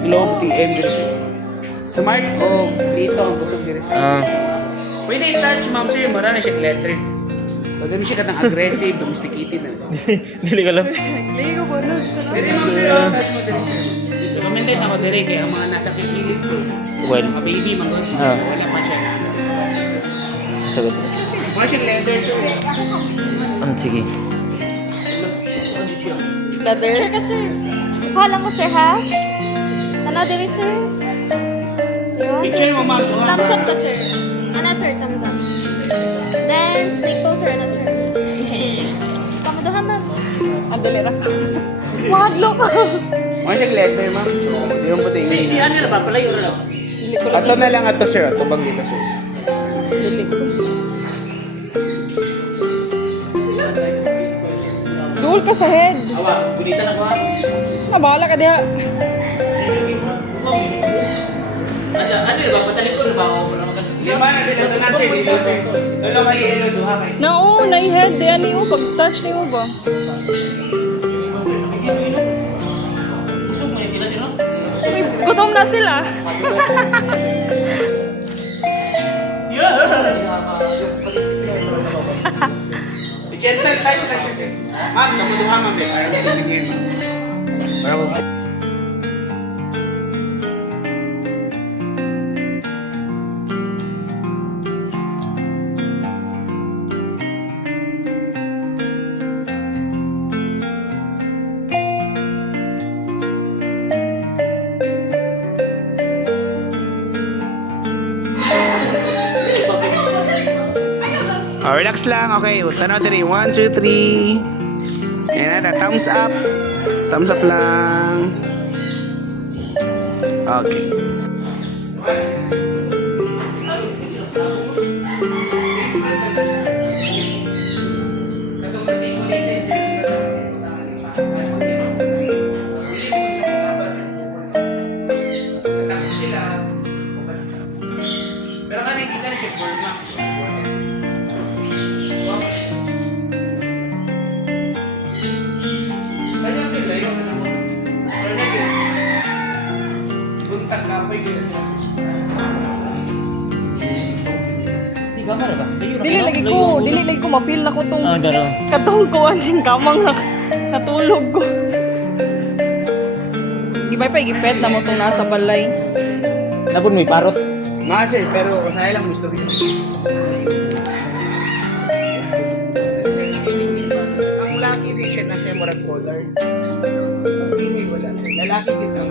Globe TM dito siya. Smart o dito ang kusog dito siya. Pwede i-touch, ma'am sir. Mara na siya letter. So, dami siya katang aggressive, domesticated na. Dili ka lang. Ligo po nun. Dito, ma'am sir, touch mo dito siya. So, commentate ako dito kaya ang mga nasa pipilit ko. Well. Mga baby, mga wala pa siya na. Sagot. Mara siyang leather, sir. Sige. Leather? Sure ka, sir. Halang ko, sir, ha? Ano, dili, sir? Picture mo, ma'am. Thumbs up ka, sir. Ano, sir? Thumbs up. Then, stick to, sir. Ano, sir? Kamuduhan, ma'am. Ang dalira. Wadlo ka. Mara siyang leather, ma'am. So, di yung puti. Ano na ba? Palayo na lang. Ato na lang ato, sir. Ato bang dito, sir. Dual ka sa head. Awa, gunitan ako ha. Bahala ka diha. Ano ba? Patalik ko na ba ako? Lima na sila ito na, sir. Dito, sir. Dalo kayo, ilo, duha kayo. Oo, nai-head. Diyan niyo. Pag-touch niyo ba? Usog mo yun sila, sino? May gutom na sila. Gentle touch lang siya, sir. Ma'am, kamuduha, ma'am. Para mo sa tingin. Para mo. Oh, relax lang. Okay, tanaw diri. 1, 2, 3. Ayan na, thumbs up. Thumbs up lang. Okay. Pero kan kita na siya forma. Kaya sila yung ano mo. Pero na yun. Buntag kapay yun. Di ka mara ba? Dili lagi ko ma-feel na ko tong Gano'n. katong kuan yung kamang natulog ko. Gibay pa igipet na mo tong nasa balay. Napun may parot. Mga sir, pero kasaya lang gusto rin. Ang laki din siya na siya marag color. Ang female wala siya. Lalaki din sa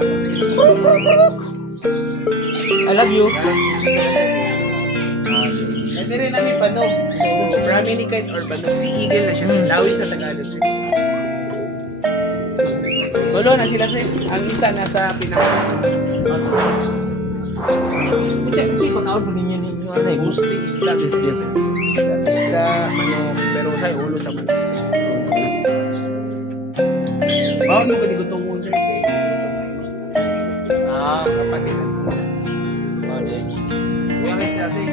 I love you. Pwede rin namin banog. So, Brahminicate or banog. Si Eagle na siya. Lawin sa Tagalog sir. Tulo na sila sir. Ang isa nasa pinaka. Kasi pag-out mo ninyo ninyo ano eh. Mostly isda. Isda, manok. Pero sa'yo ulo sa manok. Bawag mo ganito itong mo sir. Kapatid na. Kaya kasi kasi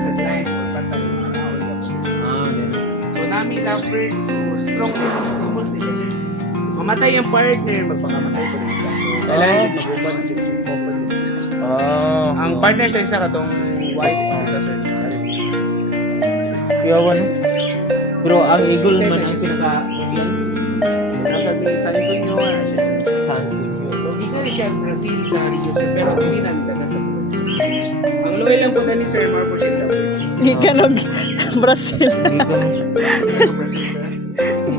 sa line or patay. So nami lovebirds, so strong na sila sir. Mamatay yung partner, magpakamatay ko rin siya. So kailangan mag-ubad sila sir. Ang partner sa isa katong white ito sir. Kuyawan. Pero ang eagle man ang pinaka nasa sa likod nyo na siya. So di ka rin siya Brazil sa region sir, pero hindi namin dagat sa buwan. Ang loyal lang po na ni Sir Marco siya lovebirds. Gikanog Brazil. Brazil sir.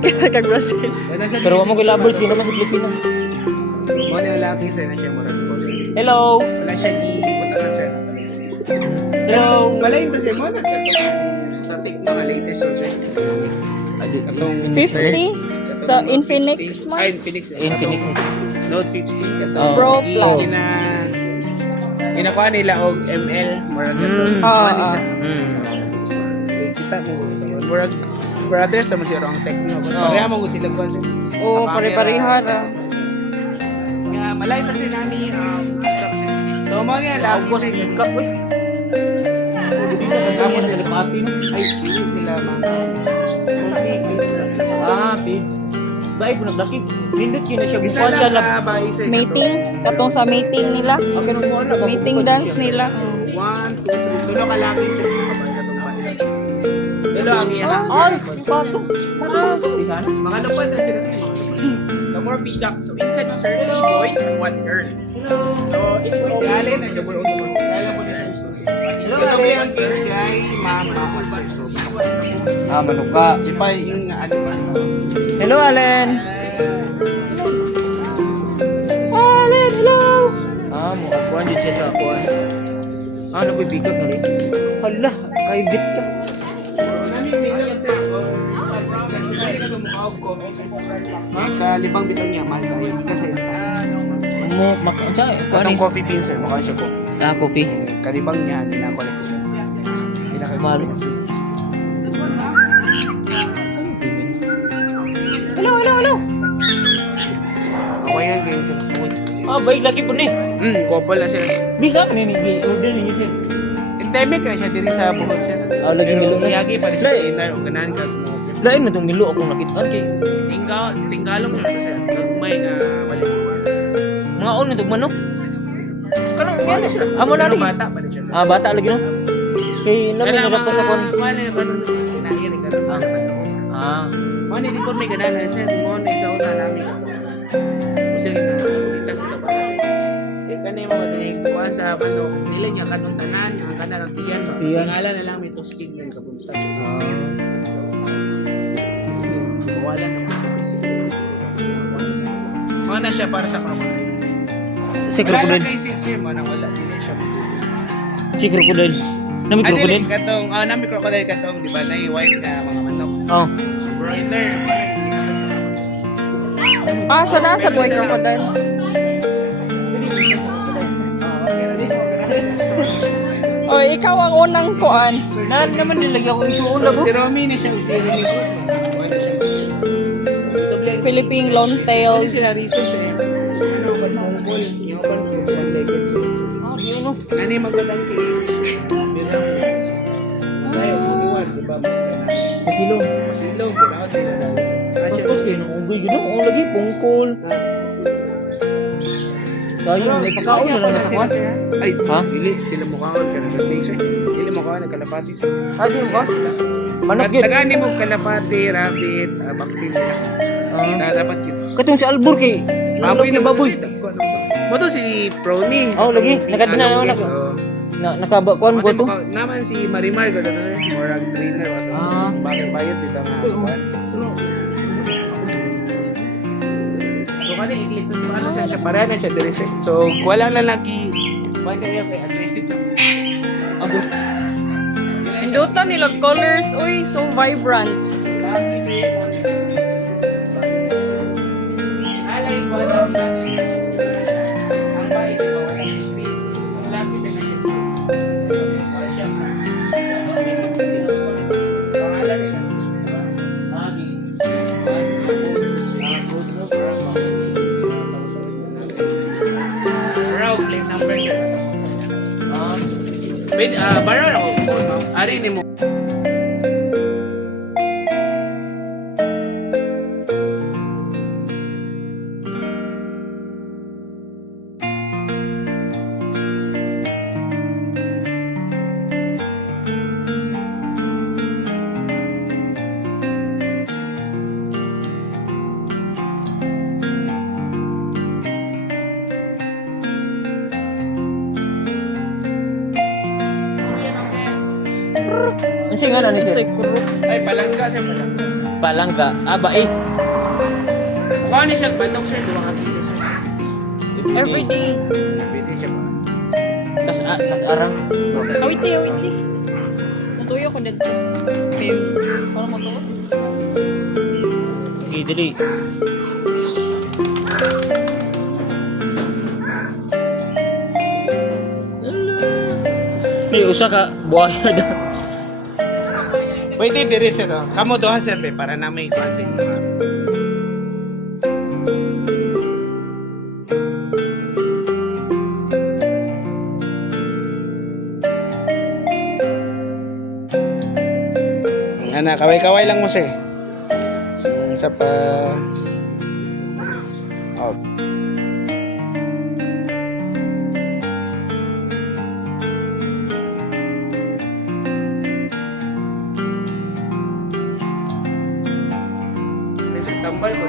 Gikanog Brazil. Pero wag mo kay lovers yun naman sa Pilipinas. Mo na yung laki sir na siya marag color. Hello. Wala siya i-putaran sir. Hello. Malayo ba sir mo na? Sa TikTok na latest one sir. Katong 50 sa Infinix Smart. Ay, Infinix. Infinix. Note 50. Oh. Pro Plus. Ginakuha nila og ML. Murag kita mo sa murag brothers naman si Rong Techno. Pareha mo sila kuan sir. Oo, pare-parehar. Nga malayo kasi nami stock sir. So mo niya lagi sir. Tapos telepati. Ay, sila mga. Only page lang. Page. bae po naglaki. Nindot yun na siya Isa bukuan siya lang na. ba isa? Mating, katong sa mating nila. Okay nung mo na. Mating dance nila. 1, 2, 3. Tulo ka laki siya sa kabay katong ba. Tulo ang iya. Ay, pato. Pato. Di sana. Mga lupad na sila. So more peacock. So inside ng 3 boys and 1 girl. So it's open. Galing na siya. Kaya po na siya. Hello, one girl guy, mama, one sir. So Manuka. si pa yung ano ba? Hello, Allen. Allen, hello. Mo akuan din siya sa akuan. Nagbibigat na rin. Hala, kay bit ka. Kalibang bitaw niya, mahal ka yun. Kasi Mo maka katong coffee bean sir, mukha siya po. coffee. Kalibang niya, ginakolek ko. Mahal. Hello, hello, hello. Okay yan, ganyan sir. Baik lagi po ni. Couple na sir. Bisa man ni order niyo siya. Endemic na siya diri sa buhok sir. Lagi Pero nilo na. iyagi pa rin siya. Inar, o ganahan ka. Lain man tong nilo akong nakita kay Tinggalong yun sir. Nagmay nga mali. mga on nitong manok. Kanang yan siya. Amo na rin. Bata pa rin siya sir. Bata lagi no. Kay namin nga pa sa kon. Wala yung ganun. Inahirin ka rin. Wala hindi po may ganahan sir. Mo na isa una namin. Kasi itas kita pa. Kanay mo din kuha sa manok. Nila niya kanong tanan. Ang kanan ang tiyan. Tiyan. Tingalan na lang may tusking din kapunta. Wala na. Mana siya para sa crocodile. Si Wala crocodile. lang kay siya mo nang wala dili siya. Si crocodile. Nami crocodile. Katong nami crocodile katong di ba nay white nga mga manok. Oh. Broiler. Sana sa boy crocodile. O, ikaw ang unang kuan. Nan naman nilagyan ko isuon na po. Si Romy ni siya si Romy. Wala siya. Philippine long Hindi tail. sila reason sa ano ba tungkol yung pan ko sa pandemic. Yun no. Ani magandang kay Tayo buwan, di ba? Pasilong. Silong, tira tira. Tapos kayo nung ugoy gino, ang lagi pungkol. Sayang, may pagkaon na lang sa kwan. Ay, Ha? dili sila mukhaon ka sa snake sir. Dili mukhaon kalapati sir. Di ba? Manok yun. Tagani mo kalapati, rabbit, bacteria. Dapat yun. Katong si Albor kay. Baboy na baboy. Mo to si Prony. Lagi. Nakadina na. Nakabakuan ko to. Naman si Marimar ko to morag trainer wato. Bakit bayot dito nga. So kani i-click to sa ano siya para na siya dire sir. So wala lalaki. Wala kaya kay aggressive to. Abot. Indutan nila colors. Uy, so vibrant. Alay ko lang. Ang bait ko wala screen. Lagi na siya. Wala siya. Pangalan nila. Route plate number siya. Wait, barar ako. Ari ni mo. Ang singa na ni Say sir. kuro. Ay, palangga siya palangga. Palangka. Bae. Kung ano siya, bandok sir, diba kakita sir? Every day. Pwede siya pa. Tas arang. Awiti, awiti. Natuyo ko dito. Para matawas. Dili. May usa ka buhaya da. Pwede diri sir, oh. Kamo doha sir, be, para na may klase. Ana, kaway-kaway lang mo sir. Sa pa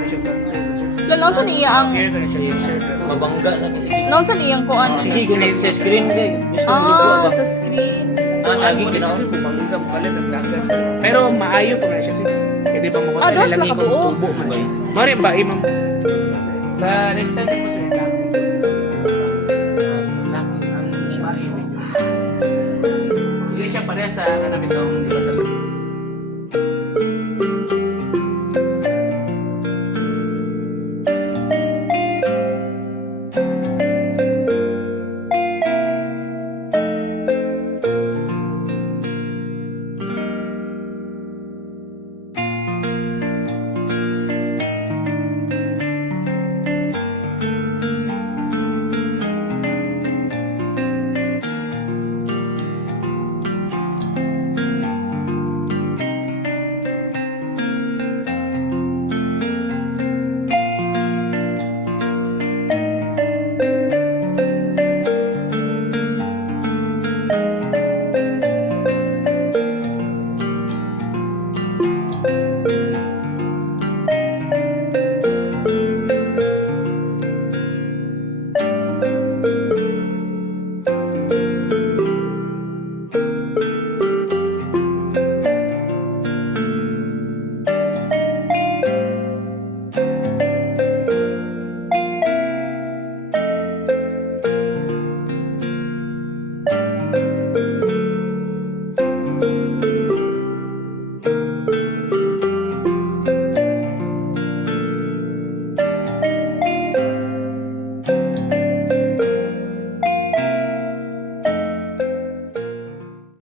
na siya cancer. Lalaw sa niya ang Clear na siya cancer. Mabangga na kasi. law sa niya ang kuan. Sige, kung nag-screen kay. Gusto mo dito Ah, ba? sa screen. Saan Lagi mo na ginawa. siya bumanggam pala nagdagan. Pero maayo pa na siya siya. Kasi ba mo Ah, dos nakabuo. tubo man siya. Mari ba imam sa rectal sa puso laki. Laki ang maayo. Hindi siya pareha sa namin tong